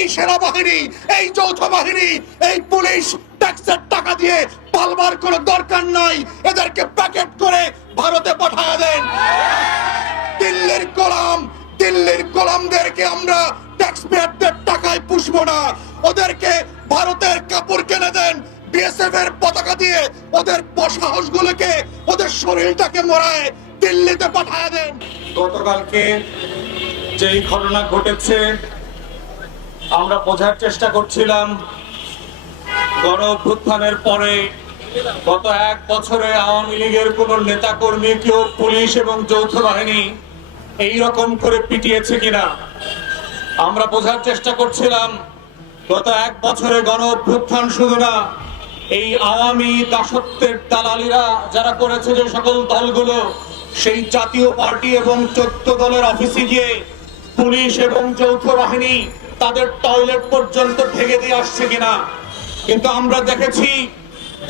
এই সেনাবাহিনী, এই যৌথ বাহিনী, এই পুলিশ ট্যাক্সের টাকা দিয়ে পালবার কোনো দরকার নাই। এদেরকে প্যাকেট করে ভারতে পাঠায় দেন। দিল্লির গোলামদেরকে আমরা ট্যাক্স পেয়ারদের টাকায় পুষবো না। ওদেরকে ভারতের কাপড় কিনে দেন, বিএসএফ এর পতাকা দিয়ে ওদের সাহসগুলোকে, ওদের শরীরটাকে মোড়ায় দিল্লিতে পাঠায় দেন। গতকালকে যেই ঘটনা ঘটেছে আমরা বোঝার চেষ্টা করছিলাম, গণ অভ্যুত্থানের পরে গত 1 বছরে আওয়ামী লীগের কোন নেতা কর্মী কেউ পুলিশ এবং যৌথ বাহিনী এইরকম করে পিটিয়েছে কিনা। আমরা বোঝার চেষ্টা করছিলাম গত 1 বছরে গণ অভ্যুত্থান শুধু না, এই আওয়ামী দাসত্বের দালালিরা যারা করেছে, যে সকল দলগুলো সেই জাতীয় পার্টি এবং 14 দলের অফিসে গিয়ে পুলিশ এবং যৌথ বাহিনী তাদের টয়লেট পর্যন্ত ভেঙে দিয়ে আসছে কিনা। কিন্তু আমরা দেখেছি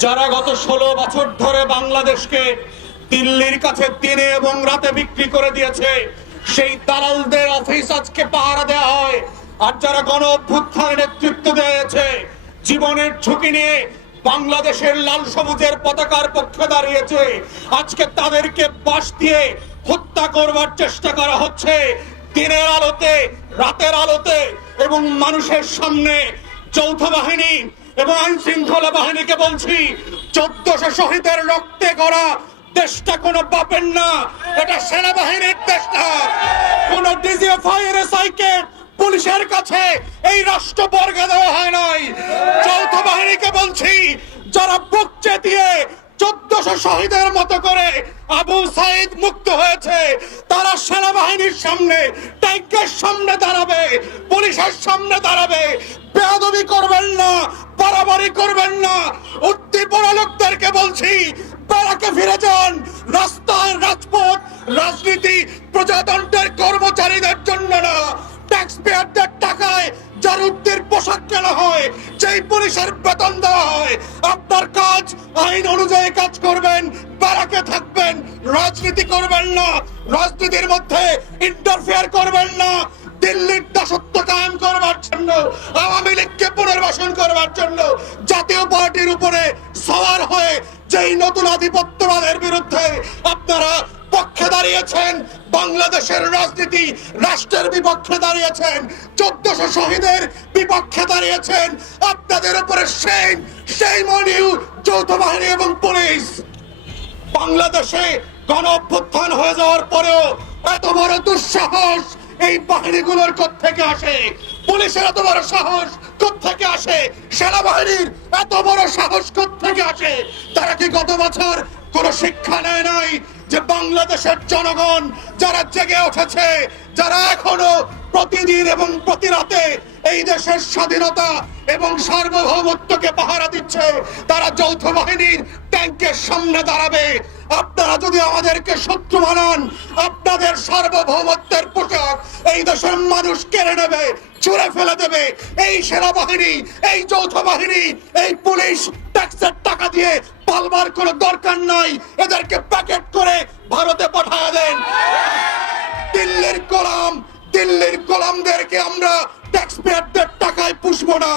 যারা গত 16 বছর ধরে বাংলাদেশকে দিল্লির কাছে দিনে এবং রাতে বিক্রি করে দিয়েছে, সেই দালালদের অফিস আজকে পাহারা দেওয়া হয়। আর যারা গণ অভ্যুত্থানের নেতৃত্ব দিয়েছে, জীবনের ঝুঁকি নিয়ে বাংলাদেশের লাল সবুজের পতাকার পক্ষে দাঁড়িয়েছে, আজকে তাদেরকে বাঁশ দিয়ে হত্যা করবার চেষ্টা করা হচ্ছে দিনের আলোতে, রাতের আলোতে এবং মানুষের সামনে। যৌথ বাহিনী এবং আইন শৃঙ্খলা বাহিনীকে বলছি, 1400 শহীদের রক্তে গড়া দেশটা কোনো বাপের না, এটা সেনাবাহিনীর দেশ না। কোন ডিজিএফআই এর সাইকে পুলিশের কাছে এই রাষ্ট্র বর্গা দেওয়া হয় নাই। যৌথ বাহিনীকে বলছি, যারা বুক চেতিয়ে 1400 শহীদের মতো করে আবু সাইদ মুক্ত হয়েছে, তারা সেনাবাহিনীর সামনে, ট্যাঙ্কের সামনে দাঁড়াবে, পুলিশের সামনে দাঁড়াবে। বেয়াদবি করবেন না, বাড়াবাড়ি করবেন না। উত্তীপন লোকদেরকে বলছি, ব্যারাকে ফিরে যান। রাস্তায় রাজপথ রাজনীতি প্রজাতন্ত্রের কর্মচারীদের জন্য না, ট্যাক্স পেয়ারদের টাকায় যার উদ্দের পোশাক কেনা হয়, যেই পুলিশের বেতন দেওয়া হয়। আপনার কাজ আইন অনুযায়ী কাজ করবেন, ব্যারাকে থাকবেন, রাজনীতি করবেন না, রাজনীতির মধ্যে ইন্টারফেয়ার করবেন না। দিল্লির দাসত্ব কায়েম করবার জন্য, আওয়ামী লীগকে পুনর্বাসন করবার জন্য জাতীয় পার্টির উপরে সওয়ার হয়ে যেই নতুন আধিপত্যবাদের বিরুদ্ধে আপনারা পক্ষে দাঁড়িয়েছেন, বাংলাদেশের রাজনীতি রাষ্ট্রের বিপক্ষে দাঁড়িয়েছেন, 1400 শহীদের বিপক্ষে দাঁড়িয়েছেন, আপনাদের উপরে সেই মনিউ যৌথ বাহিনী এবং পুলিশ। বাংলাদেশে গণ অভ্যুত্থান হয়ে যাওয়ার পরেও এত বড় দুঃসাহস এই বাহিনীগুলোর কোত্থেকে আসে? পুলিশের এত বড় সাহস কোত্থেকে আসে? সেনাবাহিনীর এত বড় সাহস কোত্থেকে আসে? তারা কি গত বছর কোন শিক্ষা নেয় নাই যে বাংলাদেশের জনগণ যারা জেগে উঠেছে, যারা এখনো প্রতিদিন এবং প্রতি রাতে এই দেশের স্বাধীনতা এবং সার্বভৌমত্বকে পাহারা দিচ্ছে, তারা যৌথ বাহিনীর ট্যাঙ্কের সামনে দাঁড়াবে? আপনারা যদি আমাদেরকে শত্রু বানান, আপনাদের সার্বভৌমত্বের পোশাক এই দেশের মানুষ কেড়ে নেবে, ছুঁড়ে ফেলে দেবে। এই সেনাবাহিনী, এই যৌথ বাহিনী, এই পুলিশ ট্যাক্সের টাকা দিয়ে পালবার কোনো দরকার নাই। এদেরকে প্যাকেট করে ভারতে পাঠায় দেন। দিল্লির গোলামদেরকে আমরা ট্যাক্স পেয়ারদের টাকায় পুষবো না।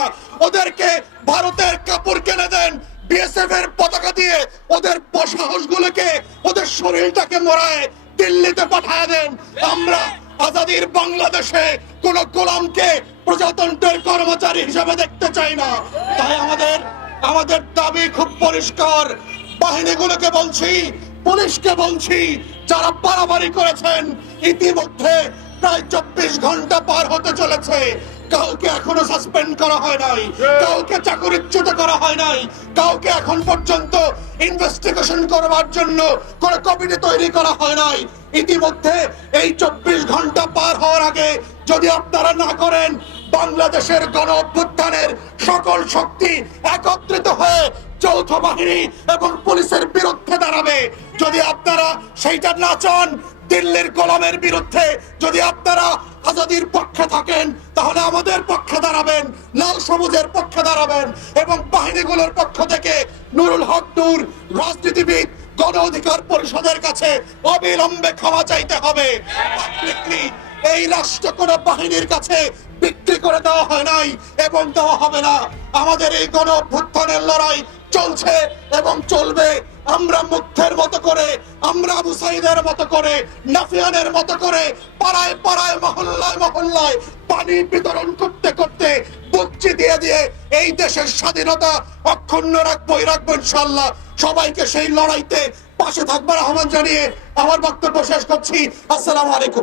ওদেরকে ভারতের কাপড় কিনে দেন, বিএসএফ এর পতাকা দিয়ে ওদের সাহসগুলোকে, ওদের শরীরটাকে মোড়ায় দিল্লিতে পাঠায় দেন। আমরা আজাদির বাংলাদেশে কোন গোলামকে প্রজাতন্ত্রের কর্মচারী হিসেবে দেখতে চাই না। তাই আমাদের দাবি খুব পরিষ্কার। বাহিনীগুলোকে বলছি, পুলিশকে বলছি, যারা বাড়াবাড়ি করেছেন, ইতিমধ্যে প্রায় 24 ঘন্টা পার হতে চলেছে, কাউকে এখনো সাসপেন্ড করা হয় নাই, কাউকে চাকরিচ্যুত করা হয় নাই, কাউকে এখন পর্যন্ত ইনভেস্টিগেশন করবার জন্য কোন কমিটি তৈরি করা হয় নাই। ইতিমধ্যে এই 24 ঘন্টা পার হওয়ার আগে যদি আপনারা না করেন, বাংলাদেশের গণ অভ্যুত্থানের সকল শক্তি একত্রিত হয়ে যৌথ বাহিনী এবং পুলিশের বিরুদ্ধে দাঁড়াবে। যদি আপনারা সেইটা না চান, দিল্লির গোলামের বিরুদ্ধে যদি আপনারা আজাদির পক্ষে থাকেন, তাহলে আমাদের পক্ষে দাঁড়াবেন, লাল সবুজের পক্ষে দাঁড়াবেন এবং বাহিনীগুলোর পক্ষ থেকে নুরুল হক নূর, রাজনীতিবিদ, গণ অধিকার পরিষদের কাছে অবিলম্বে ক্ষমা চাইতে হবে। এই রাষ্ট্র কোনো বাহিনীর কাছে বিক্রি করে দেওয়া হয় নাই এবং দেওয়া হবে না। আমাদের এই গণ অভ্যুত্থানের লড়াই চলছে এবং চলবে। আমরা মুগ্ধের মতো করে, আমরা আবু সাইদের মতো করে, নাফিয়ানের মতো করে পাড়ায় পাড়ায় মহল্লায় মহল্লায় পানি বিতরণ করতে করতে বুকচি দিয়ে দিয়ে এই দেশের স্বাধীনতা অক্ষুণ্ণ রাখবো ইনশাআল্লাহ। সবাইকে সেই লড়াইতে পাশে থাকবার আহ্বান জানিয়ে আমার বক্তব্য শেষ করছি। আসসালামু আলাইকুম।